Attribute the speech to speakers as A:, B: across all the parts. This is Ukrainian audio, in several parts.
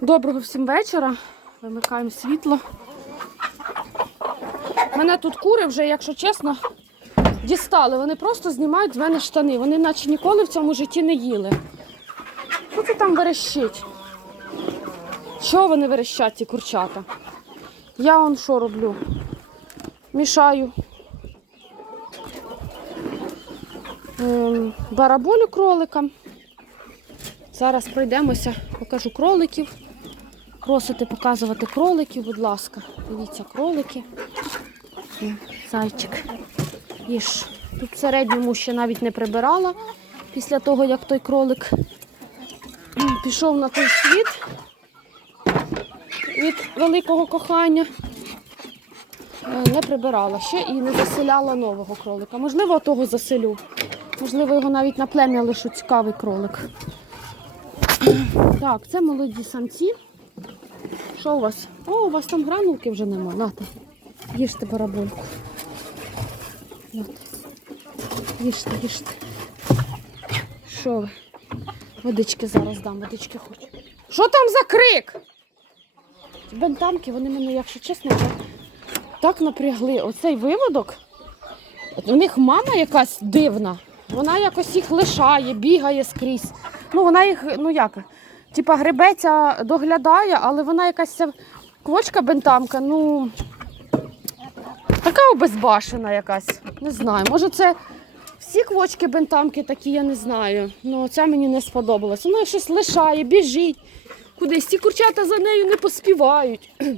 A: Доброго всім вечора. Вимикаємо світло. Мене тут кури вже, якщо чесно, дістали. Вони просто знімають з мене штани. Вони наче ніколи в цьому житті не їли. Що це там верещить? Що вони верещать, ці курчата? Я он що роблю? Мішаю ем, бараболю кроликам. Зараз пройдемося, покажу кроликів. Просите показувати кроликів, будь ласка. Дивіться, кролики. Зайчик. Їж. Тут в середньому ще навіть не прибирала після того, як той кролик пішов на той світ від великого кохання. Е, Не прибирала ще і не заселяла нового кролика. Можливо, того заселю. Можливо, його навіть на плем'я лишу цікавий кролик. Так, це молоді самці. Що у вас? О, у вас там гранулки вже нема. Нате. Їжте барабольку. Нате. Їжте, їжте. Що ви? Водички зараз дам, водички хочу. Що там за крик? Бентамки, вони мене, якщо чесно, так напрягли. Оцей виводок. У них мама якась дивна. Вона якось їх лишає, бігає скрізь. Ну, вона їх, ну як, типа гребеця доглядає, але вона якась квочка бентамка, ну така обезбашена якась. Не знаю. Може, це всі квочки бентамки такі, я не знаю. Ну, це мені не сподобалось. Вона щось лишає, біжить кудись. Ці курчата за нею не поспівають.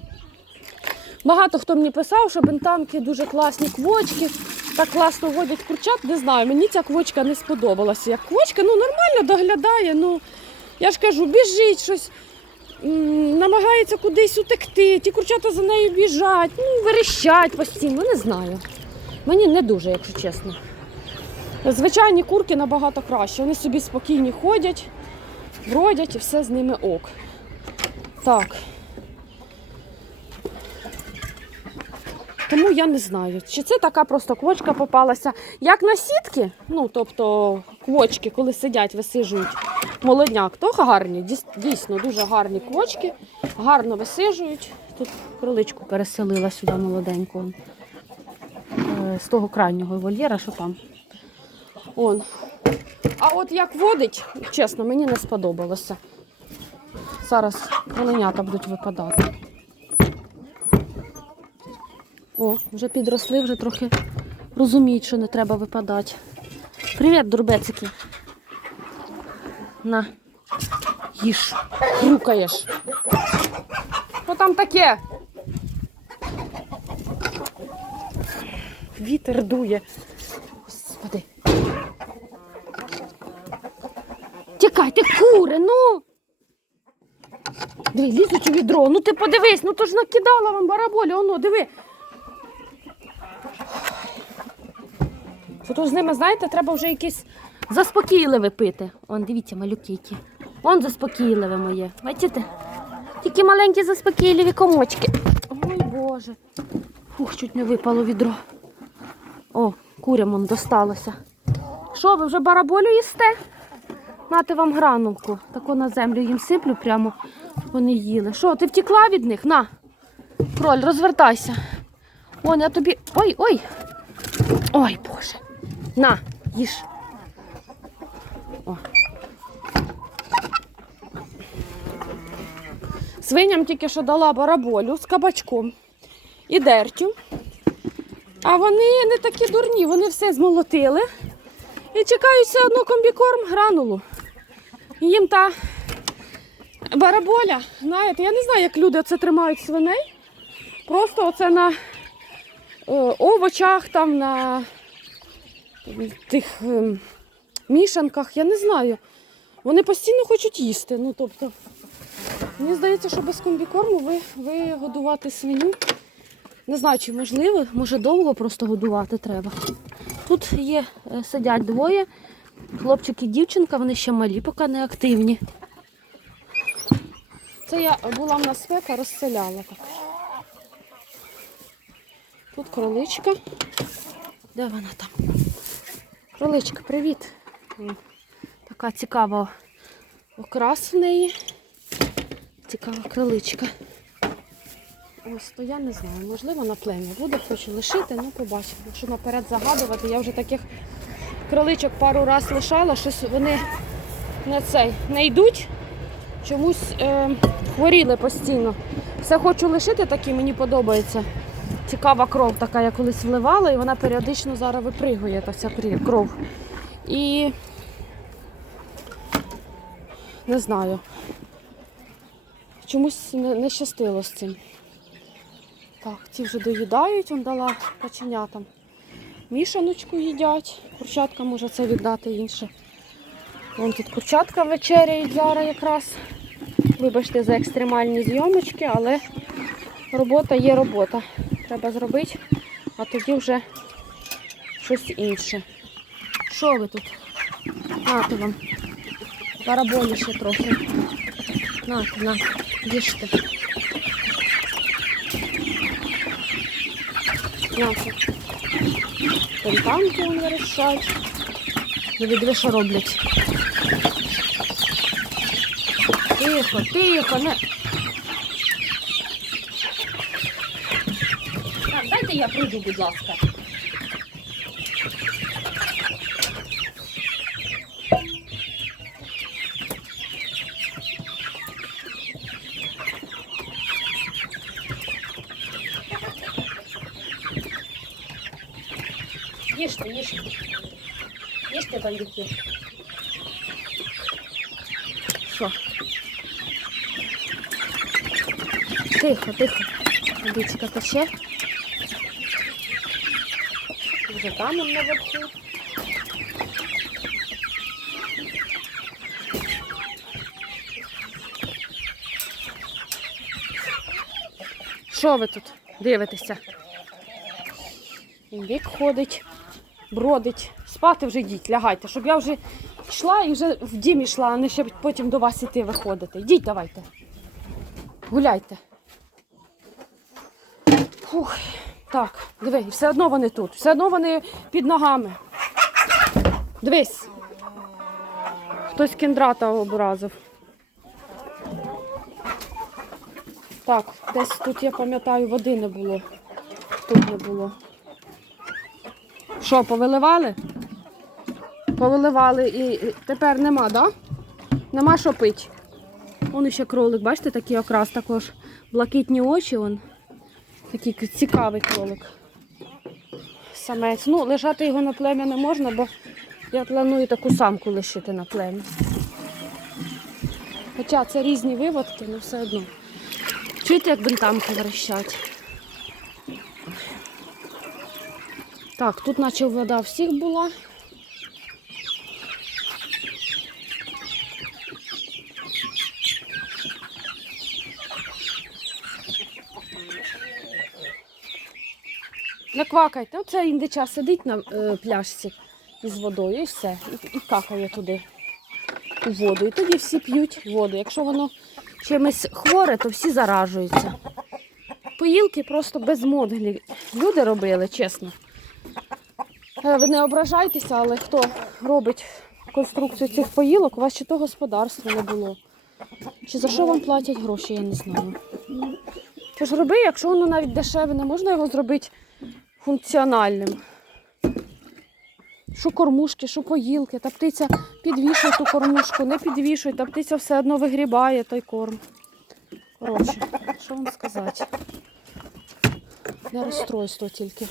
A: Багато хто мені писав, що бентамки дуже класні квочки, так класно водять курчат. Не знаю, мені ця квочка не сподобалася. Як квочка, ну нормально доглядає. Ну я ж кажу, біжить щось, намагається кудись утекти. Ті курчата за нею біжать, ну, верещать постійно, не знаю. Мені не дуже, якщо чесно. Звичайні курки набагато краще. Вони собі спокійні ходять, бродять і все з ними ок. Так. Тому я не знаю, чи це така просто квочка попалася. Як на сітки, ну тобто квочки, коли сидять, висижують молодняк, то гарні, дійсно дуже гарні квочки, гарно висижують. Тут кроличку переселила сюди молоденьку. е, З того крайнього вольєра, що там. Он. А от як водить, чесно, мені не сподобалося. Зараз кроленята будуть випадати. О, вже підросли, вже трохи розуміють, що не треба випадати. Привіт, дурбецики. На, їж, хрюкаєш. Що там таке? Вітер дує. Господи. Тікайте, кури, ну. Диви, лізуть у відро. Ну ти подивись, ну то ж накидала вам бараболі, оно, диви. Що то з ними, знаєте, треба вже якесь заспокійливе пити. Он, дивіться, малюки які. Он заспокійливе моє. Бачите? Тільки маленькі заспокійливі комочки. Ой Боже. Фух, чуть не випало відро. О, курям он досталося. Що, ви вже бараболю їсте? Нати вам гранулку. Таку на землю їм сиплю прямо, вони їли. Що, ти втекла від них? На. Кроль, розвертайся. Вон, я тобі. Ой, ой. Ой, Боже. На, їж. О. Свиням тільки що дала бараболю з кабачком і дертю. А вони не такі дурні, вони все змолотили і чекають все одно комбікорм гранулу. Їм та бараболя, знаєте, я не знаю, як люди це тримають свиней. Просто оце на е, овочах, там на тих ем, мішанках, я не знаю. Вони постійно хочуть їсти. Ну, тобто, мені здається, що без комбікорму ви, ви годувати свиню. Не знаю, чи можливо, може довго просто годувати треба. Тут є, е, сидять двоє, хлопчик і дівчинка, вони ще малі, поки не активні. Це я була в нас спека, розселяла так. Тут кроличка. Де вона там? Кроличка, привіт. Така цікава окрас в неї. цікава криличка. Ось, то я не знаю, можливо, на плем'я буде, хочу лишити, ну побачимо. Якщо наперед загадувати, я вже таких криличок пару раз лишала, щось вони не цей не йдуть. Чомусь е, хворіли постійно. Все хочу лишити такі, мені подобається. Цікава кров така, я колись вливала, і вона періодично зараз випригує, та вся кров. І не знаю. Чомусь не, не щастило з цим. Так, ці вже доїдають, он дала каченятам. Мішаночку їдять. Курчатка може це віддати інше. Вон тут курчатка вечеряють зараз якраз. Вибачте за екстремальні зйомочки, але робота є робота. Треба зробити, а тоді вже щось інше. Що ви тут? Нате вам. Бараболі ще трохи. Нате, на, їжте. Нате. Фонтанки вони вирішають. Не відви, що роблять. Тихо, тихо, не. я прийду, будь ласка. Їжте, їжте. Їжте, бандюки. Що? Тихо, тихо. Водичка тече. Вже там наверху. Що ви тут дивитеся? Вік ходить, бродить. Спати вже йдіть, лягайте, щоб я вже йшла і вже в дім йшла, а не ще потім до вас іти виходити. Йдіть давайте. Гуляйте. Фух. Так, диви, все одно вони тут, все одно вони під ногами. Дивись. Хтось кіндрата образив. Так, десь тут, я пам'ятаю, води не було. Тут не було. Що, повиливали? Повиливали і тепер нема, так? Да? Нема що пити. Вон ще кролик, бачите, такий окрас також. Блакитні очі, он. Такий цікавий кролик. Самець. Ну, лишати його на плем'я не можна, бо я планую таку самку лишити на плем'я. Хоча це різні виводки, але все одно. Чуєте, як бентамки верещать? Так, тут наче вода всіх була. Не квакайте. Оце індича сидить на е, пляшці із водою і все. І, і какає туди у воду. І тоді всі п'ють воду. Якщо воно чимось хворе, то всі заражуються. Поїлки просто безмозглі люди робили, чесно. Е, Ви не ображайтеся, але хто робить конструкцію цих поїлок, у вас чи то господарства не було. Чи за що вам платять гроші, я не знаю. Тож роби, якщо воно навіть дешеве, не можна його зробити функціональним. Що кормушки, що поїлки, та птиця підвішує ту кормушку, не підвішує, та птиця все одно вигрібає той корм. Коротше, що вам сказати? Для розстройства тільки.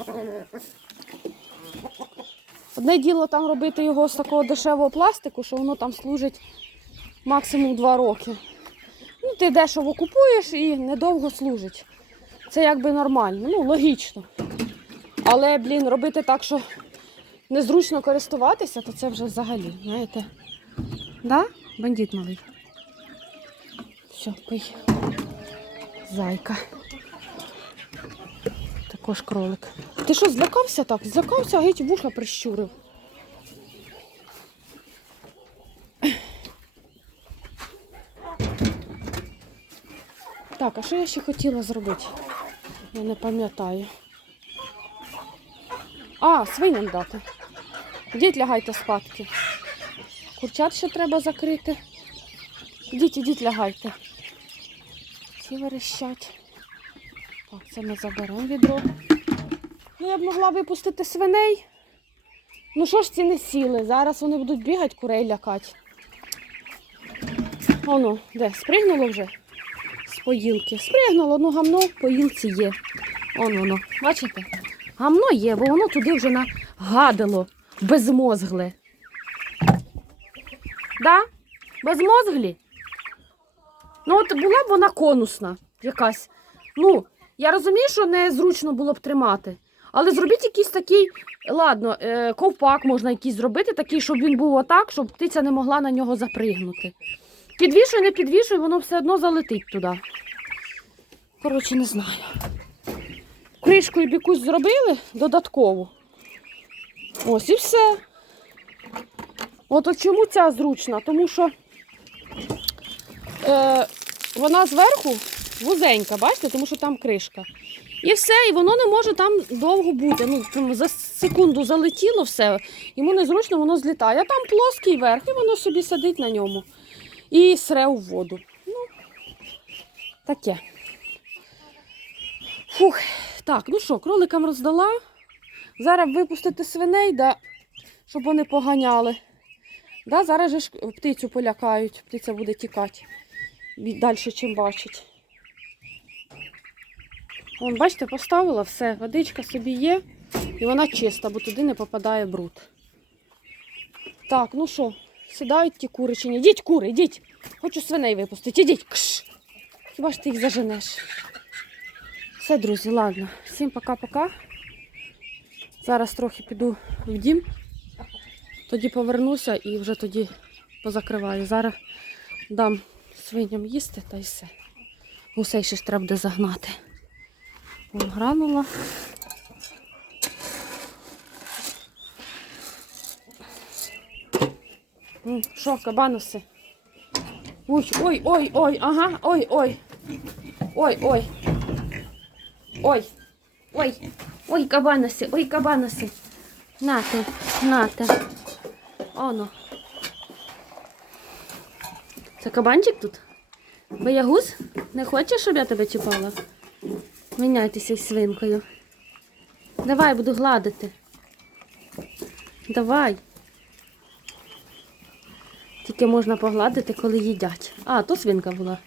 A: Одне діло там робити його з такого дешевого пластику, що воно там служить максимум 2 роки. Ну, ти дешево купуєш і недовго служить. Це якби нормально, ну логічно. Але, блін, робити так, що незручно користуватися, то це вже взагалі, знаєте. Да? Бандит малий. Все, пий. Зайка. Також кролик. Ти що, злякався так? Злякався, а геть вуха прищурив. Так, а що я ще хотіла зробити? Я не пам'ятаю. А, свиням дати. Ідіть лягайте спадки. Курчат ще треба закрити. Ідіть, ідіть, лягайте. ці верещать. Так, це ми заберемо відро. Ну, я б могла випустити свиней. Ну що ж ці не сіли? Зараз вони будуть бігати, курей лякати. Оно, де? Спригнуло вже з поїлки. Спригнуло, ну гамно поїлці є. Он воно. Бачите? Гамно є, бо воно туди вже нагадило. Безмозгле. Да? Безмозглі? Ну, от була б вона конусна якась. Ну, я розумію, що незручно було б тримати. Але зробіть якийсь такий, ладно, е, ковпак можна якийсь зробити, такий, щоб він був отак, щоб птиця не могла на нього запригнути. Підвішуй, не підвішуй, воно все одно залетить туди. Коротше, не знаю. Кришку якусь зробили додаткову. Ось і все. От, от чому ця зручна? Тому що е, вона зверху вузенька, бачите, тому що там кришка. І все, і воно не може там довго бути. Ну, за секунду залетіло все, йому незручно, воно злітає. А там плоский верх, і воно собі сидить на ньому і сре у воду. Ну, таке. Фух. Так, ну що, кроликам роздала. Зараз випустити свиней, да, щоб вони поганяли. Да, зараз же ж птицю полякають, птиця буде тікати далі, чим бачить. Вон, бачите, поставила все, водичка собі є, і вона чиста, бо туди не попадає бруд. Так, ну що, сідають ті кури? Йдіть, кури, йдіть. Хочу свиней випустити, ідіть. Кш. Хіба ж ти їх заженеш? Все, друзі, ладно. Всім пока-пока. Зараз трохи піду в дім, тоді повернуся і вже тоді позакриваю. Зараз дам свиням їсти та й все. Гусей ще ж треба буде загнати. Вон гранула. Що, кабануси? Ой, ой, ой, ой, ага, ой, ой. Ой, ой. Ой. Ой. Ой, кабаноси, ой, кабаноси. Нате, нате. Оно. Це кабанчик тут? Боягуз? Не хочеш, щоб я тебе чіпала? Міняйтеся із свинкою. Давай, буду гладити. Давай. Тільки можна погладити, коли їдять. А, то свинка була.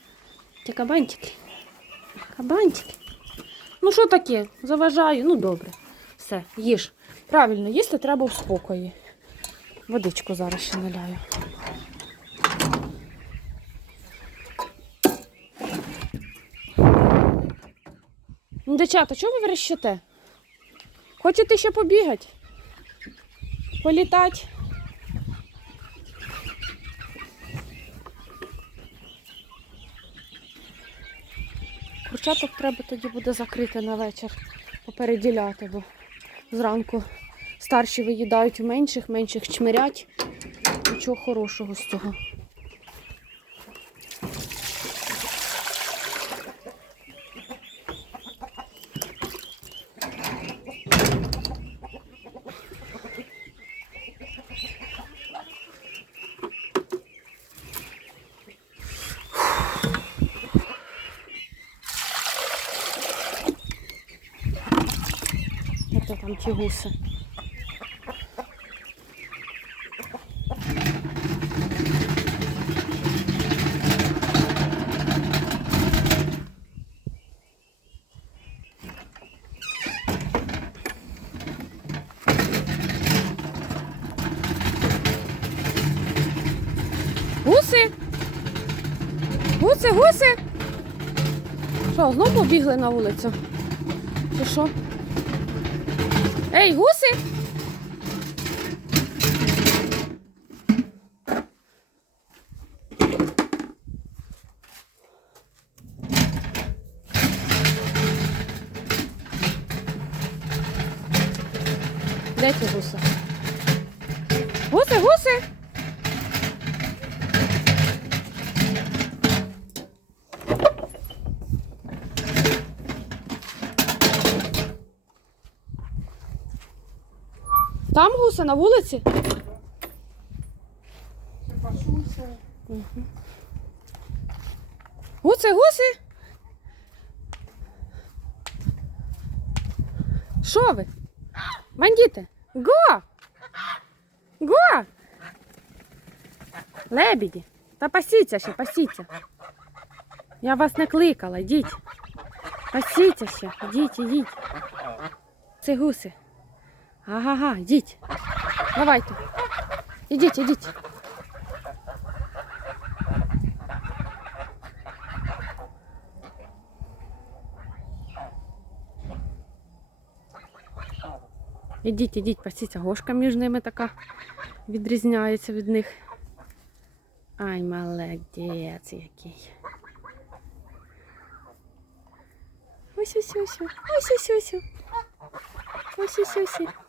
A: Це кабанчики. Кабанчики. Ну що таке? Заважаю. Ну добре. Все, їж. Правильно, їсти треба в спокої. Водичку зараз ще наляю. Ну, чого ви верещите? Хочете ще побігати? Політати? Курчаток треба тоді буде закрити на вечір, попереділяти, бо зранку старші виїдають у менших, менших чмирять. Нічого хорошого з цього. Ото там ті гуси. Гуси! Гуси, гуси! Що, знову побігли на вулицю? Чи що? Ей, гуси! Де ті гуси? Гуси, пасуся на вулиці? Пасуся. Угу. Гуси, гуси. Що ви? Бандіти? Го! Го! Лебіді! Та пасіться ще, пасіться. Я вас не кликала, йдіть. Пасіться ще, йдіть, йдіть. Це гуси. Ага-га, йдіть. Давайте. Ідіть, ідіть. Ідіть, ідіть, пасіться. Гошка між ними така відрізняється від них. Ай, молодець який. Ось ось ось. Ось ось ось. Ось ось ось.